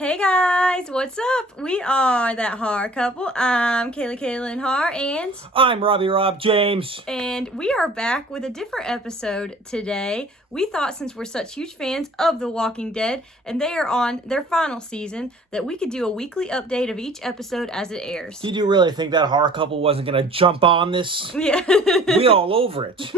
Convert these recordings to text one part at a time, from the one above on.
Hey guys, what's up? We are That Horror Couple. I'm Kaylin Har, and I'm Rob James. And we are back with a different episode today. We thought since we're such huge fans of The Walking Dead, and they are on their final season, that we could do a weekly update of each episode as it airs. Did you really think that horror couple wasn't going to jump on this? Yeah. We all over it.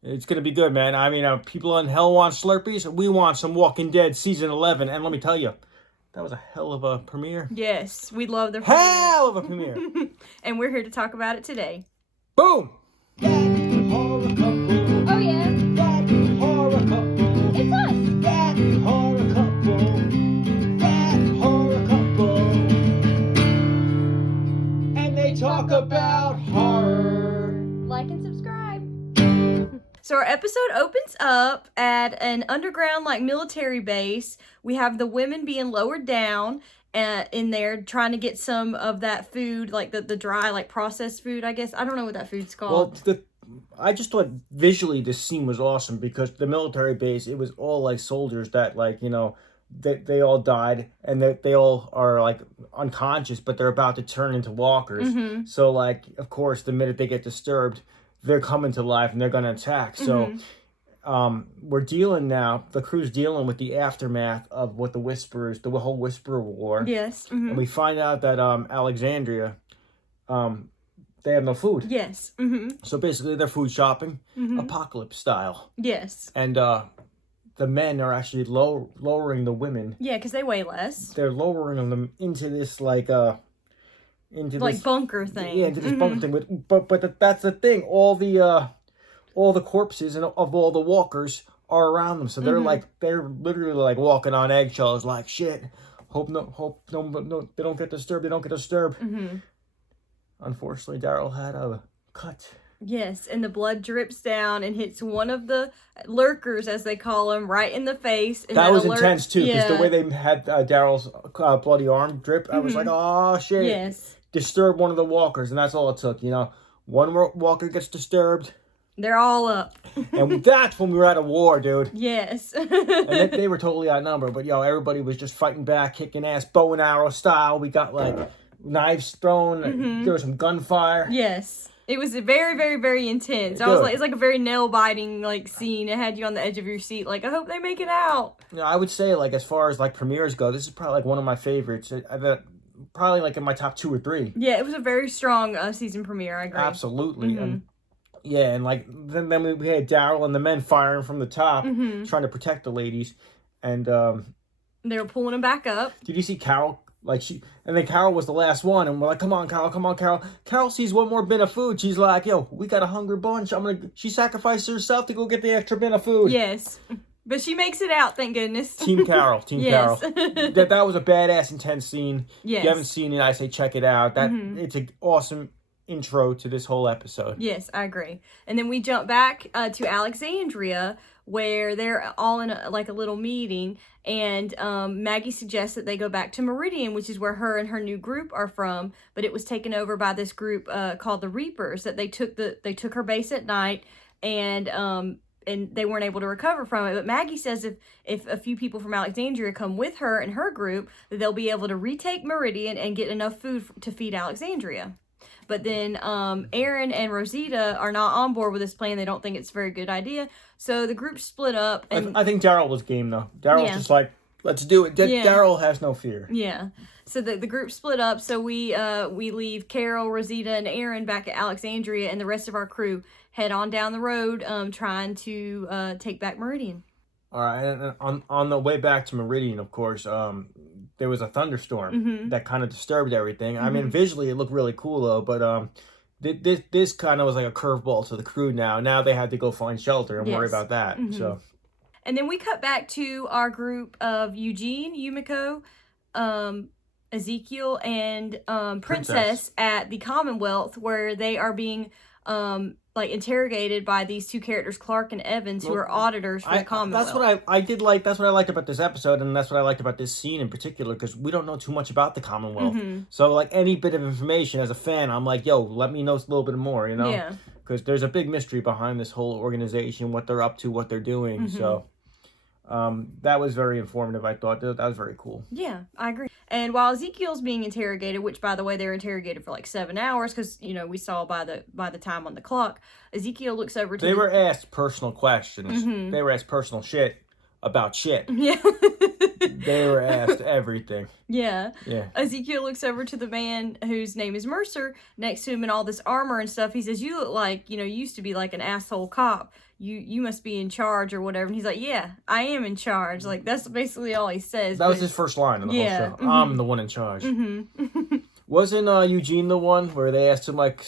It's going to be good, man. I mean, people in hell want Slurpees. We want some Walking Dead Season 11. And let me tell you, that was a hell of a premiere. Yes, we love the hell of a premiere. And we're here to talk about it today. Boom! That horror couple. Oh, yeah. That horror couple. It's us. That horror couple. That horror couple. And they talk about horror. Like and subscribe. So our episode opens up at an underground military base. We have the women being lowered down in there trying to get some of that food, like the dry, processed food, I guess. I don't know what that food's called. Well, I just thought visually this scene was awesome because the military base, it was all soldiers that they all died and they all are unconscious, but they're about to turn into walkers. Mm-hmm. So of course, the minute they get disturbed, they're coming to life and they're going to attack. So we're dealing now, the crew's dealing with the aftermath of what the Whisperers, the whole Whisperer War. Yes. Mm-hmm. And we find out that Alexandria, they have no food. Yes. Mm-hmm. So basically they're food shopping, apocalypse style. Yes. And the men are actually lowering the women. Yeah, because they weigh less. They're lowering them into this into this bunker thing. Yeah, into this bunker thing. But that's the thing. All the corpses and of all the walkers are around them. So they're they're literally walking on eggshells. Like shit. Hope no. They don't get disturbed. They don't get disturbed. Mm-hmm. Unfortunately, Daryl had a cut. Yes, and the blood drips down and hits one of the lurkers, as they call them, right in the face. And that was intense, too, because yeah. the way they had Daryl's bloody arm drip, I was like, oh, shit. Yes. Disturb one of the walkers, and that's all it took, One walker gets disturbed. They're all up. And that's when we were at a war, dude. Yes. And they were totally outnumbered, but, everybody was just fighting back, kicking ass, bow and arrow style. We got, knives thrown. There was some gunfire. Yes. It was very, very, very intense. It's like a very nail-biting, scene. It had you on the edge of your seat. I hope they make it out. I would say, as far as, premieres go, this is probably, one of my favorites. Probably, in my top 2 or 3. Yeah, it was a very strong season premiere, I agree. Absolutely. And, then we had Daryl and the men firing from the top, trying to protect the ladies. And, they were pulling them back up. Did you see Carol? And then Carol was the last one, and we're like, come on, Carol. Carol sees one more bin of food. She's like, yo, we got a hungry bunch. She sacrificed herself to go get the extra bin of food. Yes. But she makes it out, thank goodness. Team Carol. Yes. Carol. That was a badass, intense scene. Yes. If you haven't seen it, I say check it out. It's an awesome intro to this whole episode. Yes, I agree. And then we jump back to Alexandria, where they're all in a little meeting, and Maggie suggests that they go back to Meridian, which is where her and her new group are from, but it was taken over by this group called the Reapers, that they took her base at night, and they weren't able to recover from it. But Maggie says if a few people from Alexandria come with her and her group, that they'll be able to retake Meridian and get enough food to feed Alexandria. But then Aaron and Rosita are not on board with this plan. They don't think it's a very good idea. So the group split up. And I think Daryl was game, though. Daryl was just like, let's do it. Daryl has no fear. Yeah. So the group split up. So we leave Carol, Rosita, and Aaron back at Alexandria, and the rest of our crew head on down the road trying to take back Meridian. All right. And on the way back to Meridian, of course, there was a thunderstorm that kind of disturbed everything. I mean, visually it looked really cool though, but this kind of was like a curveball to the crew now. Now they had to go find shelter and worry about that. So, and then we cut back to our group of Eugene, Yumiko, Ezekiel, and Princess at the Commonwealth, where they are being interrogated by these two characters, Clark and Evans, who are auditors for the Commonwealth. That's what I did like. That's what I liked about this episode, and that's what I liked about this scene in particular, because we don't know too much about the Commonwealth. So, any bit of information as a fan, I'm like, yo, let me know a little bit more, Yeah. Because there's a big mystery behind this whole organization, what they're up to, what they're doing. So, That was very informative. I thought that was very cool. Yeah, I agree. And while Ezekiel's being interrogated, which by the way they're interrogated for like 7 hours, because we saw by the time on the clock, Ezekiel looks over to. They were asked personal questions. Mm-hmm. They were asked personal shit about shit. Yeah. They were asked everything. Yeah. Yeah. Ezekiel looks over to the man whose name is Mercer next to him in all this armor and stuff. He says, "You look like, you used to be like an asshole cop. You must be in charge or whatever." And he's like, "Yeah, I am in charge." Like, that's basically all he says. That was his first line of the whole show. Mm-hmm. I'm the one in charge. Mm-hmm. Wasn't Eugene the one where they asked him like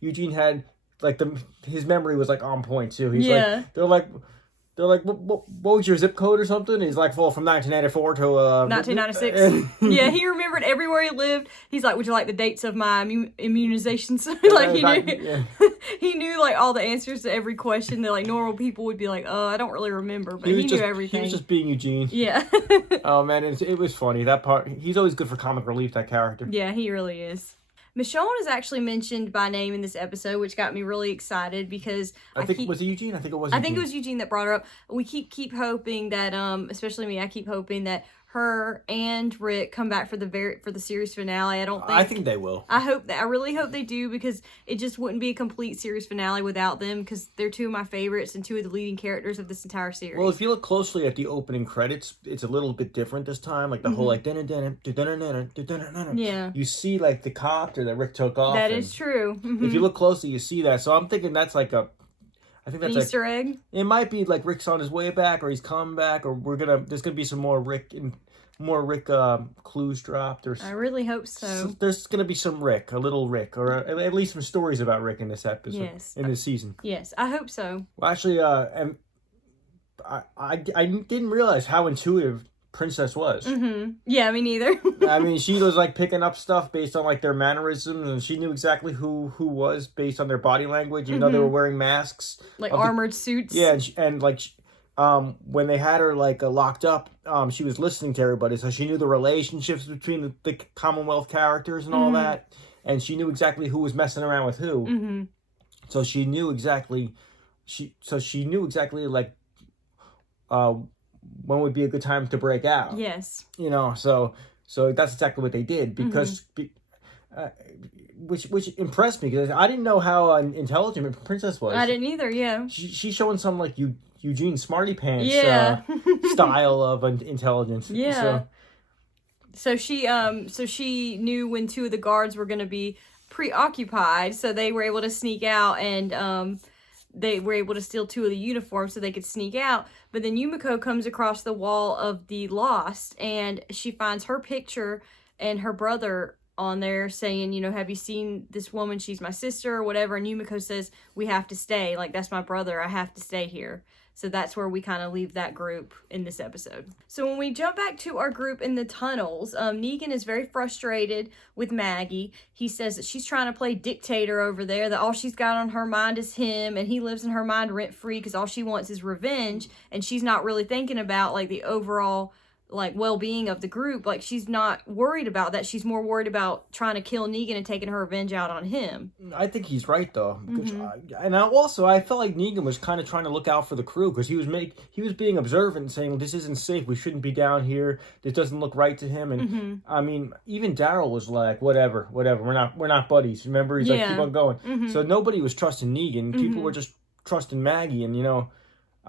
Eugene had like his memory was like on point too. He's like they're like, what was your zip code or something? He's like, well, from 1994 to 1996. Yeah, he remembered everywhere he lived. He's like, would you like the dates of my immunizations? He knew like all the answers to every question that like normal people would be like, I don't really remember, but he knew everything. He was just being Eugene. Yeah. Oh man, it was funny. That part, he's always good for comic relief, that character. Yeah, he really is. Michonne is actually mentioned by name in this episode, which got me really excited because was it Eugene? I think it was. I think it was Eugene that brought her up. We keep hoping that, especially me, I keep hoping that her and Rick come back for the series finale. I think they will. I really hope they do, because it just wouldn't be a complete series finale without them, because they're two of my favorites and two of the leading characters of this entire series. Well, if you look closely at the opening credits, it's a little bit different this time. Like the whole like yeah. You see like the copter that Rick took off. That is true. Mm-hmm. If you look closely, you see that. So I'm thinking that's like I think that's an Easter egg. It might be like Rick's on his way back, or he's coming back, or there's gonna be some more Rick clues dropped. I really hope so. There's gonna be some Rick, a little Rick, or at least some stories about Rick in this episode. Yes. In this season. Yes, I hope so. Well, actually, and I didn't realize how intuitive Princess was. Mm-hmm. Yeah, me neither. I mean, she was like picking up stuff based on like their mannerisms, and she knew exactly who was based on their body language. You know, they were wearing masks, like armored suits. Yeah, and when they had her like locked up, she was listening to everybody, so she knew the relationships between the Commonwealth characters and all that, and she knew exactly who was messing around with who. Mm-hmm. So she knew exactly. She knew exactly like. When would be a good time to break out? Yes. So that's exactly what they did, because, which impressed me, because I didn't know how intelligent Princess was. I didn't either. Yeah. She's showing some like Eugene Smarty Pants style of intelligence. Yeah. So she knew when two of the guards were going to be preoccupied, so they were able to sneak out and they were able to steal two of the uniforms so they could sneak out. But then Yumiko comes across the wall of the Lost, and she finds her picture and her brother on there saying, have you seen this woman? She's my sister or whatever. And Yumiko says, we have to stay. Like, that's my brother. I have to stay here. So that's where we kind of leave that group in this episode. So when we jump back to our group in the tunnels, Negan is very frustrated with Maggie. He says that she's trying to play dictator over there, that all she's got on her mind is him, and he lives in her mind rent-free because all she wants is revenge, and she's not really thinking about, like, the overall like well-being of the group. Like, she's not worried about that. She's more worried about trying to kill Negan and taking her revenge out on him. I think he's right though. I felt like Negan was kind of trying to look out for the crew, because he was being observant and saying, this isn't safe, we shouldn't be down here, this doesn't look right to him. And I mean, even Daryl was like, whatever, we're not buddies, remember? He's like, keep on going. So nobody was trusting Negan. People were just trusting Maggie. And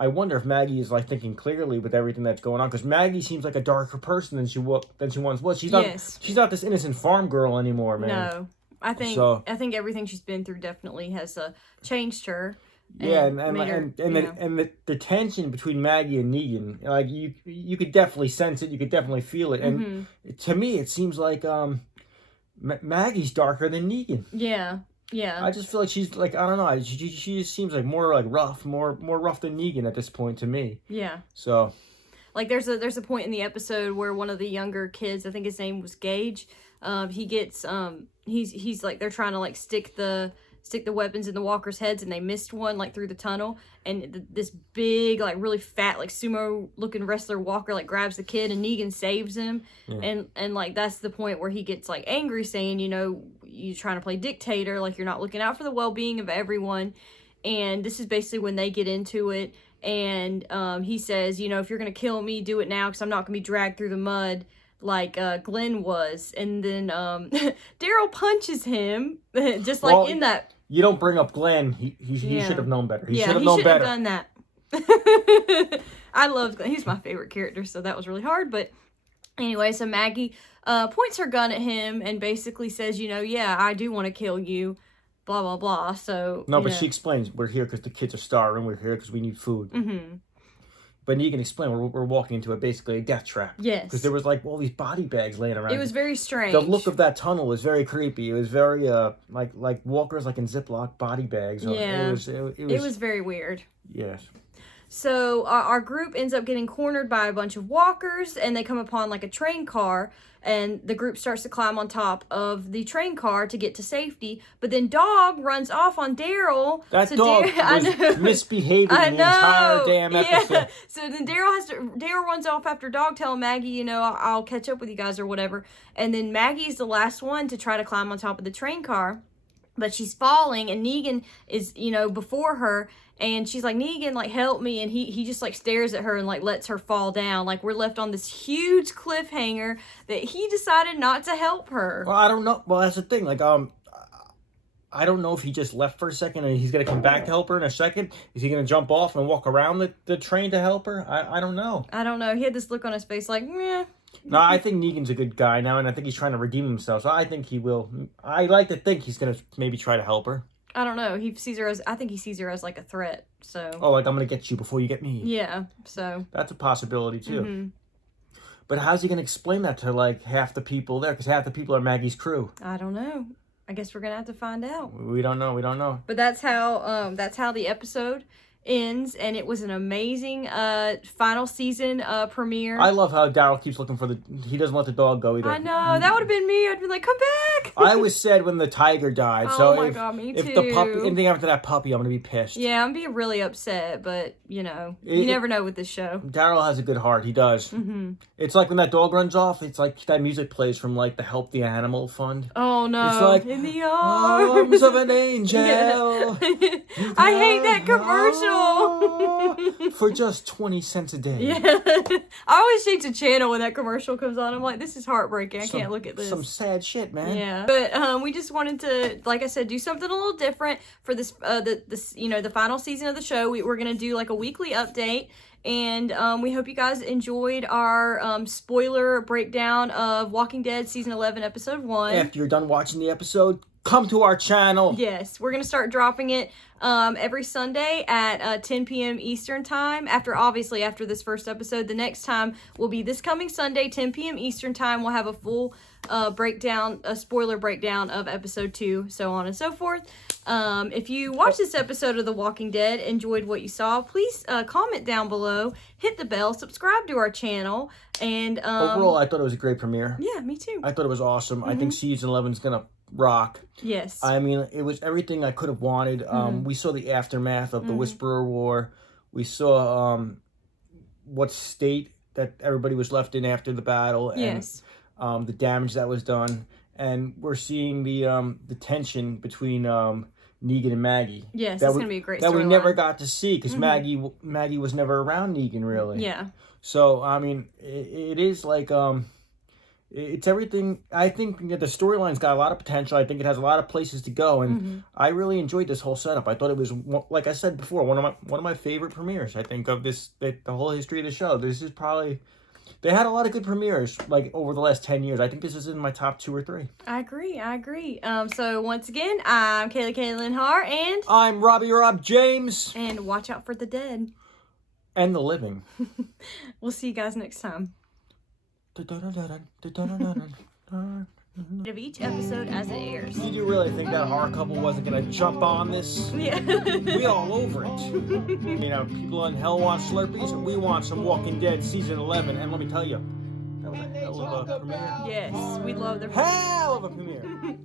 I wonder if Maggie is like thinking clearly with everything that's going on, because Maggie seems like a darker person than she once was. She's not this innocent farm girl anymore, man. No, I think everything she's been through definitely has changed her. Yeah, and the tension between Maggie and Negan, like you could definitely sense it, you could definitely feel it, and to me it seems like Maggie's darker than Negan. Yeah. Yeah. I just feel like she's like, I don't know, she just seems like more like rough, more rough than Negan at this point to me. Yeah. So, like there's a point in the episode where one of the younger kids, I think his name was Gage, he gets he's like, they're trying to like stick the weapons in the walkers' heads, and they missed one like through the tunnel, and this big like really fat like sumo looking wrestler walker like grabs the kid, and Negan saves him. And like that's the point where he gets like angry, saying, you're trying to play dictator, like you're not looking out for the well-being of everyone. And this is basically when they get into it, and he says, you know, if you're gonna kill me, do it now, because I'm not gonna be dragged through the mud like Glenn was. And then Daryl punches him just like in that. You don't bring up Glenn. He should have known better. He should have known better. Have done that. I love Glenn. He's my favorite character, so that was really hard. But anyway, so Maggie points her gun at him and basically says, you know, yeah, I do want to kill you, blah, blah, blah. So no, but she explains, we're here because the kids are starving. We're here because we need food. Mm-hmm. But Negan explained we're walking into basically a death trap. Yes. Because there was like all these body bags laying around. It was very strange. The look of that tunnel was very creepy. It was very like walkers like in Ziploc body bags. Yeah. It was very weird. Yes. So our group ends up getting cornered by a bunch of walkers, and they come upon like a train car, and the group starts to climb on top of the train car to get to safety. But then Dog runs off on Daryl. That dog was misbehaving the entire damn episode. Yeah. So then Daryl runs off after Dog, telling Maggie, you know, I'll catch up with you guys or whatever. And then Maggie's the last one to try to climb on top of the train car. But she's falling, and Negan is, you know, before her, and she's like, Negan, like, help me, and he just, like, stares at her and, like, lets her fall down. Like, we're left on this huge cliffhanger that he decided not to help her. Well, I don't know. Well, that's the thing. Like, I don't know if he just left for a second and he's going to come back to help her in a second. Is he going to jump off and walk around the train to help her? I don't know. I don't know. He had this look on his face like, meh. No, I think Negan's a good guy now, and I think he's trying to redeem himself. So I think he will. I like to think he's going to maybe try to help her. I don't know. He sees her as, I think he sees her as like a threat. So. Oh, like I'm going to get you before you get me. Yeah. So. That's a possibility too. Mm-hmm. But how's he going to explain that to like half the people there? Because half the people are Maggie's crew. I don't know. I guess we're going to have to find out. We don't know. We don't know. But that's how the episode ends, and it was an amazing final season premiere. I love how Daryl keeps looking for he doesn't let the dog go either. I know, that would have been me. I'd been like, come back. I was sad when the tiger died. Oh my god, me too. If the puppy, anything after that puppy, I'm gonna be pissed. Yeah, I'm being really upset, but you know, you never know with this show. Daryl has a good heart. He does. Mm-hmm. It's like when that dog runs off. It's like that music plays from like the Help the Animal Fund. Oh no! It's like in the arms of an angel. I hate that commercial. For just 20 cents a day. Yeah, I always change the channel when that commercial comes on. I'm like, this is heartbreaking. I can't look at this. Some sad shit, man. Yeah, but we just wanted to, like I said, do something a little different for this the final season of the show. We're gonna do like a weekly update, and we hope you guys enjoyed our spoiler breakdown of Walking Dead season 11 episode 1. After you're done watching the episode, come to our channel. Yes, we're gonna start dropping it every Sunday at 10 p.m. Eastern time. After this first episode, the next time will be this coming Sunday, 10 p.m. Eastern time. We'll have a full a spoiler breakdown of episode 2, so on and so forth. If you watched this episode of The Walking Dead, enjoyed what you saw, please comment down below, hit the bell, subscribe to our channel, and overall, I thought it was a great premiere. Yeah, me too. I thought it was awesome. I think season 11 is gonna rock. Yes. I mean, it was everything I could have wanted. We saw the aftermath of the Whisperer War. We saw what state that everybody was left in after the battle, and the damage that was done. And we're seeing the tension between Negan and Maggie. Yes, it's gonna be a great that we storyline. never got to see because Maggie was never around Negan really. Yeah. So I mean, it is like it's everything. I think the storyline's got a lot of potential. I think it has a lot of places to go, and I really enjoyed this whole setup. I thought it was, like I said before, one of my favorite premieres. I think of the whole history of the show. This is probably, they had a lot of good premieres like over the last 10 years. I think this is in my top 2 or 3. I agree. So once again, I'm Kayla Har, and I'm Rob James, and watch out for the dead and the living. We'll see you guys next time. Of each episode as it airs. Did you really think that horror couple wasn't gonna jump on this? Yeah. We all over it. You know, people in hell want Slurpees, we want some Walking Dead season 11, and let me tell you, that was a hell of a premiere. Yes, we love the Hell of a premiere.